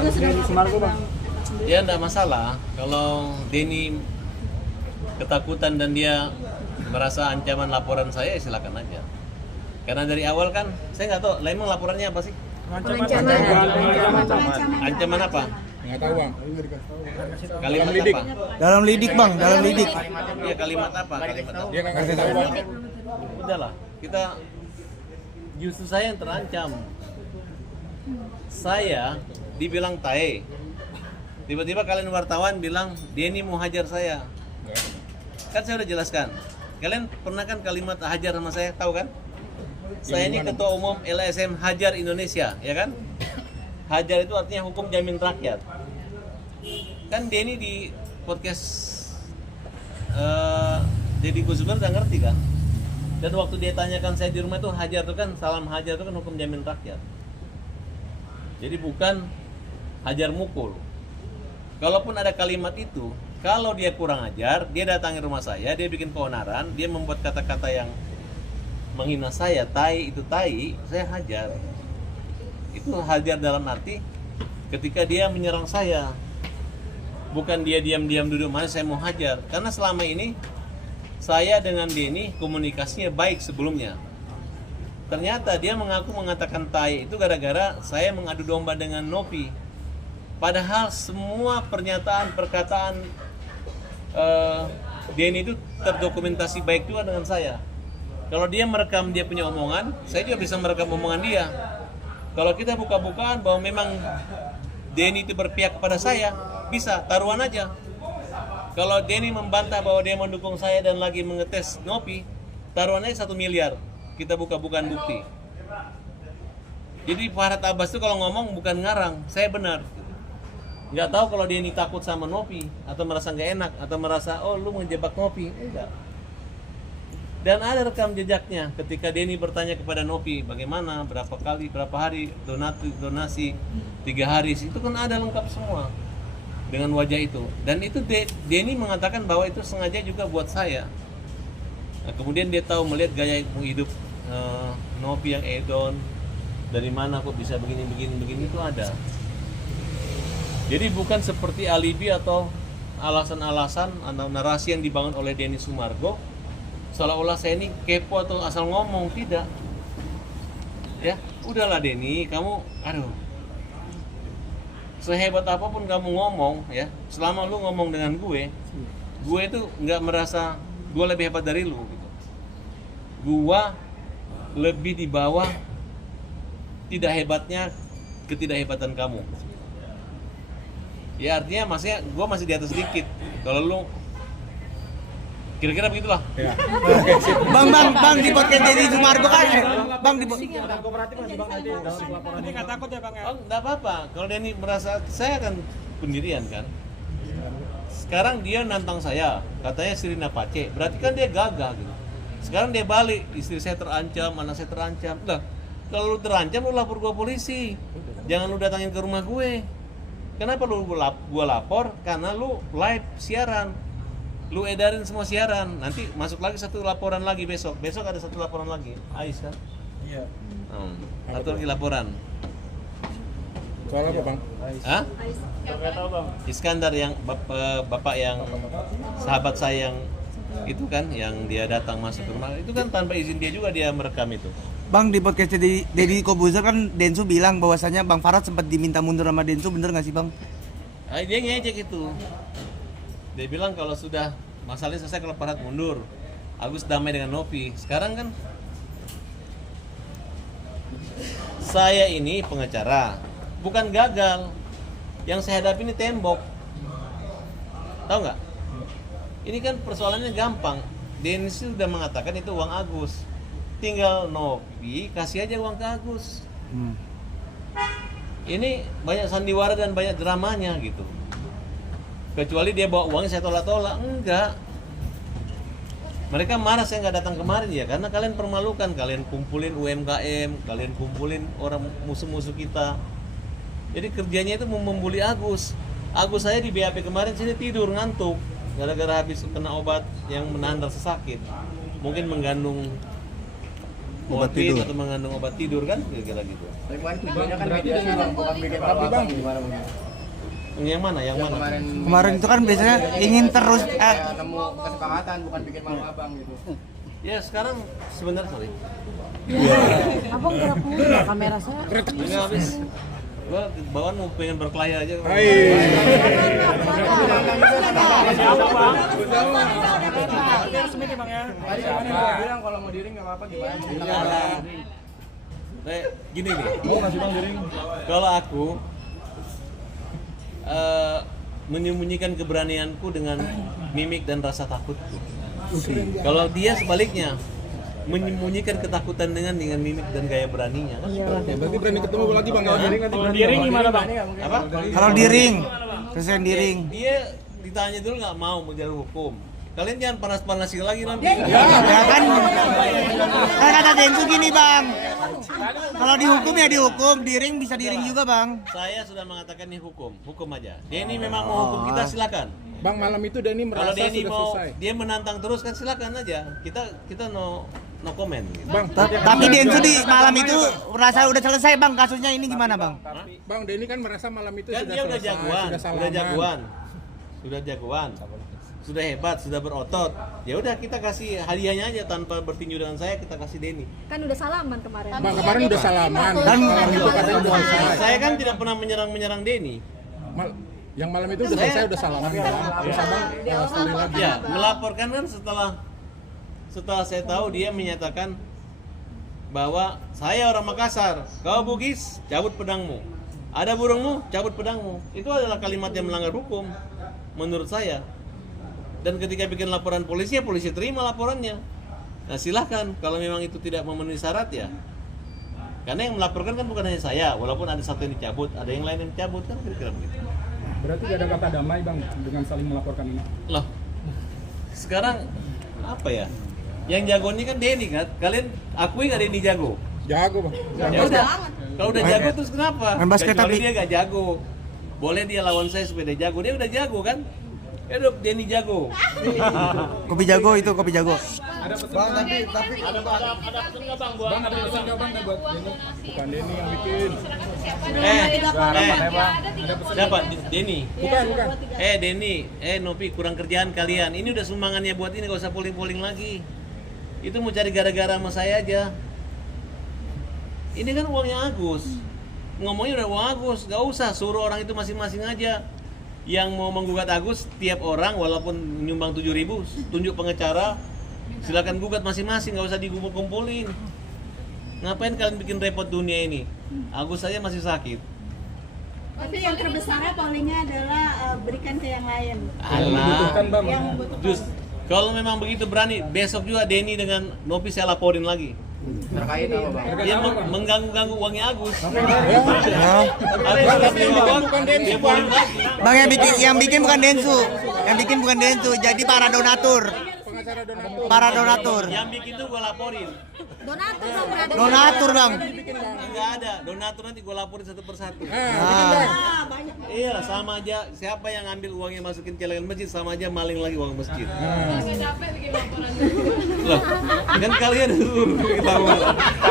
Bang Denny Sumargo, Bang. Ya enggak masalah kalau Denny ketakutan dan dia merasa ancaman laporan saya, ya silakan aja. Karena dari awal kan saya nggak tahu, emang laporannya apa sih? Ancaman apa? Nggak tahu, Bang. Kalimat lidik. apa? Dalam lidik, Bang, dalam lidik. Iya, kalimat apa? Kalimat apa? Dia nggak ngasih tahu, Bang. Udahlah, kita justru saya yang terancam. Saya dibilang tae. Tiba-tiba kalian wartawan bilang Denny mau hajar saya. Kan saya udah jelaskan. Kalian pernah kan kalimat hajar sama saya, tahu kan? Saya ini ketua umum LSM Hajar Indonesia, ya kan? Hajar itu artinya hukum jamin rakyat. Kan Denny di podcast Deddy Kobuzer udah ngerti kan? Dan waktu dia tanyakan saya di rumah itu hajar itu kan, salam hajar itu kan hukum jamin rakyat. Jadi bukan hajar mukul. Kalaupun ada kalimat itu, kalau dia kurang ajar, dia datangi rumah saya, dia bikin keonaran, dia membuat kata-kata yang menghina saya, tai itu tai, saya hajar. Itu hajar dalam arti ketika dia menyerang saya. Bukan dia diam-diam duduk mana saya mau hajar. Karena selama ini saya dengan Denny komunikasinya baik sebelumnya. Ternyata dia mengaku mengatakan tai itu gara-gara saya mengadu domba dengan Nopi. Padahal semua pernyataan, perkataan Denny itu terdokumentasi baik juga dengan saya. Kalau dia merekam dia punya omongan, saya juga bisa merekam omongan dia. Kalau kita buka-bukaan bahwa memang Denny itu berpihak kepada saya, bisa, taruhan aja. Kalau Denny membantah bahwa dia mendukung saya dan lagi mengetes Nopi, taruhannya 1 miliar. Kita buka-bukaan bukti. Jadi Farhad Abbas itu kalau ngomong bukan ngarang, saya benar. Nggak tahu kalau Denny takut sama Nopi, atau merasa nggak enak, atau merasa, oh lu menjebak Nopi. Enggak. Dan ada rekam jejaknya ketika Denny bertanya kepada Nopi bagaimana, berapa kali, berapa hari donasi 3 hari, itu kan ada lengkap semua dengan wajah itu. Dan itu Denny mengatakan bahwa itu sengaja juga buat saya. Nah, kemudian dia tahu melihat gaya hidup Nopi yang edon, dari mana kok bisa begini itu ada. Jadi bukan seperti alibi atau alasan-alasan atau narasi yang dibangun oleh Denny Sumargo seolah-olah saya ini kepo atau asal ngomong, tidak. Ya, udahlah Denny, kamu sehebat apapun kamu ngomong ya, selama lu ngomong dengan gue itu nggak merasa gue lebih hebat dari lu gitu. Gue lebih di bawah tidak hebatnya ketidakhebatan kamu. Ya artinya maksudnya gue masih di atas sedikit. Kalau lu kira-kira begitulah. Ya. Bang di podcast Denny Sumargo kan. Bang di Nanti nggak takut ya Bang ya? Oh, enggak apa-apa. Kalau Denny merasa saya akan pendirian kan. Sekarang dia nantang saya, katanya Sirina Pace. Berarti kan dia gagah gitu. Sekarang dia balik, istri saya terancam, anak saya terancam. Udah, kalau lu terancam lu lapor gua polisi. Jangan lu datangin ke rumah gue. Kenapa lu gua lapor? Karena lu live siaran. Lu edarin semua siaran. Nanti masuk lagi satu laporan lagi besok. Besok ada satu laporan lagi. Ais kan? Iya. Satu lagi laporan. Soal apa, Bang? Hah? Nggak tahu Bang. Iskandar yang bapak yang sahabat saya yang itu kan yang dia datang masuk ke rumah itu kan tanpa izin dia juga dia merekam itu. Bang di podcast Deddy Kobuzer kan Densu bilang bahwasanya Bang Farhad sempat diminta mundur sama Densu, bener nggak sih Bang? Dia ngejek itu. Dia bilang kalau sudah masalahnya selesai kalau Farhad mundur, Agus damai dengan Nopi. Sekarang kan saya ini pengacara, bukan gagal. Yang saya hadapi ini tembok. Tahu nggak? Ini kan persoalannya gampang. Dennis sudah mengatakan itu uang Agus. Tinggal Nopi kasih aja uang ke Agus. Ini banyak sandiwara dan banyak dramanya gitu. Kecuali dia bawa uangnya saya tolak-tolak, enggak. Mereka marah saya nggak datang kemarin ya karena kalian permalukan, kalian kumpulin UMKM, kalian kumpulin orang musuh-musuh kita. Jadi kerjanya itu membuli Agus. Agus saya di BAP kemarin sini tidur ngantuk gara-gara habis kena obat yang menahan rasa sakit. Mungkin mengandung Obat morfin tidur. atau mengandung obat tidur kan kira-kira gitu. Tujuannya kan mediasi bang, bukan bikin malu bang. Gimana bang? Yang mana? Yang mana? Kemarin itu kan biasanya ingin terus Nemu kesepakatan, bukan bikin malu abang gitu. Ya sekarang sebenarnya sorry. Abang gerak mulu ya kamera saya. Ini habis. Gua bawaan mau pengen berkelahi aja. Resmi nih bang ya. Bilang kalau mau diring nggak apa-apa gimana? Kayak gini nih. Kalau aku menyembunyikan keberanianku dengan mimik dan rasa takutku. Kalau dia sebaliknya menyembunyikan ketakutan dengan mimik dan gaya beraninya kan? Berarti berani ketemu lagi bang. Kalau di ring gimana bang? Apa? kalau di ring, kesan di ring. Dia ditanya dulu nggak mau jalur hukum. Kalian jangan panas-panasin lagi nanti. Ya kan kata Densu gini bang, kalau dihukum ya dihukum, di ring bisa di ring juga bang. Saya sudah mengatakan ini hukum aja. Denny memang mau hukum kita silakan. Bang malam itu Denny Kalau merasa Denny sudah mau selesai. dia menantang terus kan silakan aja. Kita no comment. Gitu. Bang, Tapi Densu di malam itu rasa udah selesai bang, kasusnya ini gimana bang? Bang Denny kan merasa malam itu Kan sudah dia udah selesai, jagoan, sudah jagoan, sudah hebat, sudah berotot. Ya udah kita kasih hadiahnya aja tanpa bertinju dengan saya, kita kasih Denny. Kan udah salaman kemarin. Bang kemarin udah salaman. Dan malam itu katanya udah selesai. Saya kan tidak pernah menyerang Denny. Yang malam itu udah selesai udah salaman bang. Terus abang story lagi. Ya, melaporkan kan setelah saya tahu dia menyatakan bahwa saya orang Makassar, kau Bugis, cabut pedangmu. Ada burungmu, cabut pedangmu. Itu adalah kalimat yang melanggar hukum menurut saya. Dan ketika bikin laporan polisi, ya polisi terima laporannya. Nah silahkan, kalau memang itu tidak memenuhi syarat ya. Karena yang melaporkan kan bukan hanya saya, walaupun ada satu yang dicabut, ada yang lain yang dicabut kan kira-kira begitu. Berarti gak ada kata damai bang dengan saling melaporkan ini? Loh, sekarang apa ya? Yang jago ini kan Denny kan? Kalian akui nggak Denny jago? Jago bang. Ya udah, kalau udah jago terus kenapa? Main basket Kecuali tapi- dia gak jago. Boleh dia lawan saya supaya dia jago, dia udah jago kan? Ya udah Denny jago. Kopi jago itu kopi jago. Ada pesan bang, tapi ada pesan nggak bang buat? Bang ada pesan nggak bang buat Denny? Bukan Denny yang bikin. Siapa? Denny. Bukan. Denny, Nopi kurang kerjaan kalian. Ini udah sumbangannya buat ini, gak usah polling-polling lagi. Itu mau cari gara-gara sama saya aja. Ini kan uangnya Agus. Ngomongnya udah uang Agus, gak usah suruh orang itu masing-masing aja. Yang mau menggugat Agus, tiap orang walaupun nyumbang 7.000, tunjuk pengacara, silakan gugat masing-masing, gak usah dikumpul-kumpulin. Ngapain kalian bikin repot dunia ini? Agus saja masih sakit. Tapi yang terbesarnya pollingnya adalah berikan ke yang lain. Butuhkan bang. Yang membutuhkan. Just kalau memang begitu berani, besok juga Denny dengan Nopi saya laporin lagi. Terkait apa bang? Dia mengganggu-ganggu uangnya Agus. Ya. Agus nggak terima uang, dia poling lagi. Bang yang bikin bukan Densu, yang bikin bukan Densu, jadi para donatur. Pengacara donatur. Para donatur. Yang bikin tuh gua laporin. Donatur dong berada. Donatur bang. Enggak ada, donatur nanti gua laporin satu persatu. Nah, Iya lah, sama aja. Siapa yang ngambil uangnya masukin celengan masjid sama aja maling lagi uang masjid. Loh, kan kalian dulu ketahuan.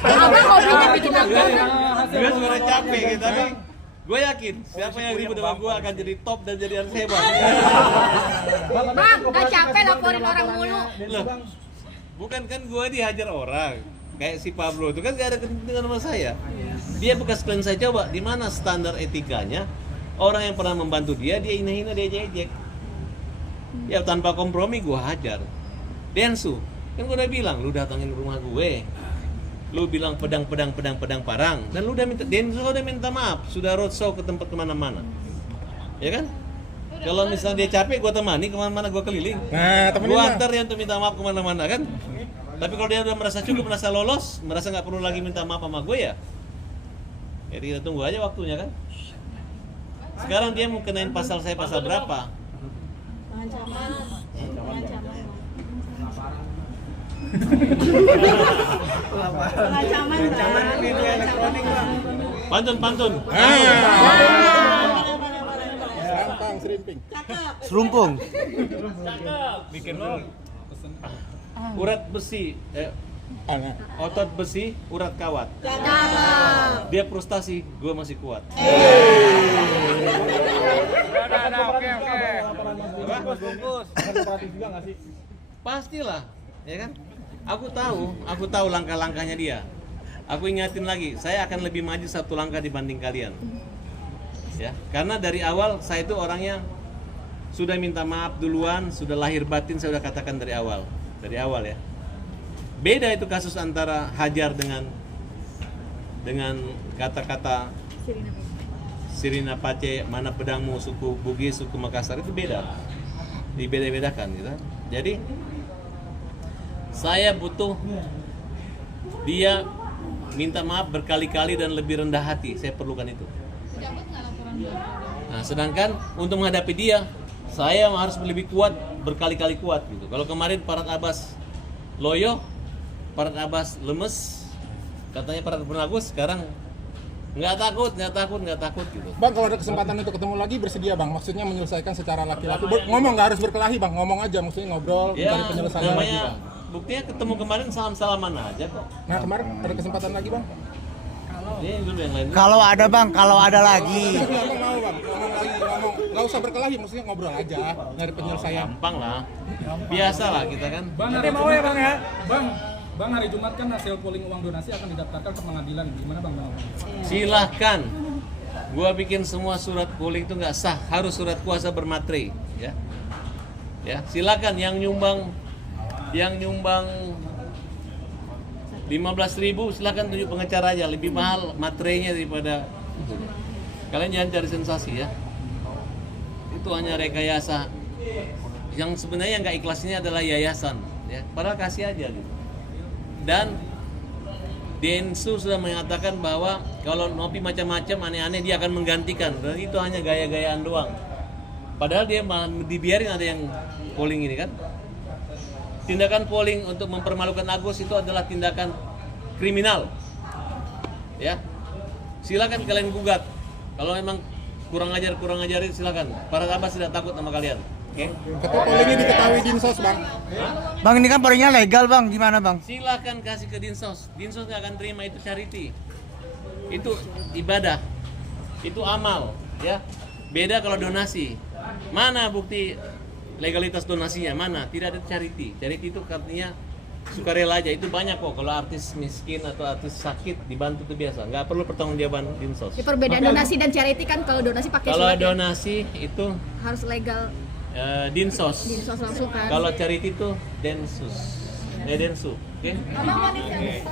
Abang hobinya bikin apa? Gue sebenarnya capek gitu, tapi gue yakin siapa yang ribut dengan gue akan jadi top dan jadi harus hebat. Bang, gak capek laporin orang mulu. Loh, bukan kan gue dihajar orang. Kayak si Pablo itu kan gak ada kepentingan sama saya. Dia bekas klien saya, coba di mana standar etikanya orang yang pernah membantu dia hina-hina, dia ejek. Ya tanpa kompromi gue hajar. Densu, kan gue udah bilang, lu datangin rumah gue, lu bilang pedang parang, dan lu udah minta, Densu udah minta maaf, sudah roadshow ke tempat kemana-mana, ya kan? Kalau misalnya dia capek, gue temani kemana-mana, gue keliling, Nah, temenin gue lah. antar dia untuk minta maaf kemana-mana kan? Tapi kalau dia udah merasa cukup, merasa lolos, merasa nggak perlu lagi minta maaf sama gue ya, jadi kita tunggu aja waktunya kan? Sekarang dia mau kenain pasal saya pasal berapa? Pengancaman. Pengancaman. Media elektronik bang. Pantun. Serampang, serimping. serumpung. Urat besi, Otot besi, urat kawat. Dia frustasi, gue masih kuat. Pastilah, ya kan? Aku tahu langkah-langkahnya dia. Aku ingatin lagi, saya akan lebih maju 1 langkah dibanding kalian. Ya, karena dari awal saya itu orangnya sudah minta maaf duluan, sudah lahir batin saya sudah katakan dari awal ya. Beda itu kasus antara Hajar dengan kata-kata Sirina Pace, mana pedangmu, suku Bugis, suku Makassar, itu beda. Dibeda-bedakan gitu. Jadi saya butuh dia minta maaf berkali-kali dan lebih rendah hati. Saya perlukan itu. Nah, sedangkan untuk menghadapi dia, saya harus lebih kuat, berkali-kali kuat gitu. Kalau kemarin Farhad Abbas loyo, Farhad Abbas lemes, katanya Farhad Agus, sekarang nggak takut gitu. Bang, kalau ada kesempatan untuk ketemu lagi bersedia bang? Maksudnya menyelesaikan secara laki-laki. Ngomong, nggak harus berkelahi bang, ngomong aja, maksudnya ngobrol, Ya, cari penyelesaian lagi namanya bang. buktinya ketemu kemarin salam-salaman aja kok. Nah kemarin ada kesempatan lagi bang? Ini dulu yang lain. Kalau ada bang, kalau ada lagi. Bang mau bang, ngomong, nggak usah berkelahi, maksudnya ngobrol aja, nyari penyelesaian. Gampang lah, biasa lah kita kan. Bang, nanti mau ya bang ya? Bang, hari Jumat kan hasil polling uang donasi akan didaftarkan ke pengadilan. Gimana bang? Silahkan. Gua bikin semua surat polling itu nggak sah, harus surat kuasa bermaterai, ya. Ya, silakan yang nyumbang 15.000 silakan tunjuk pengacara aja, lebih mahal materainya daripada itu. Kalian jangan cari sensasi ya. Itu hanya rekayasa. Yang sebenarnya nggak ikhlas ini adalah yayasan, ya. Padahal kasih aja gitu. Dan Densu sudah mengatakan bahwa kalau Nopi macam-macam aneh-aneh dia akan menggantikan. Dan itu hanya gaya-gayaan doang. Padahal dia malah dibiarin ada yang polling ini kan. Tindakan polling untuk mempermalukan Agus itu adalah tindakan kriminal. Ya. Silakan kalian gugat. Kalau memang kurang ajarin silakan. Farhad Abbas tidak takut sama kalian. Oke. Ketua pollingnya diketahui Dinsos bang. Bang ini kan pollingnya legal bang, gimana bang? Silakan kasih ke Dinsos. Dinsos nggak akan terima, itu charity. Itu ibadah. Itu amal, ya. Beda kalau donasi. Mana bukti legalitas donasinya? Mana? Tidak ada charity. Charity itu artinya sukarela aja. Itu banyak kok. Kalau artis miskin atau artis sakit dibantu itu biasa. Nggak perlu pertanggungjawaban Dinsos. Di perbedaan donasi dan charity kan, kalau donasi pakai Kalau surat ya? donasi itu Harus legal. Dinsos. Dinsos langsung kan. Kalau charity itu Densus. Densu. Oke? Abang mau nih,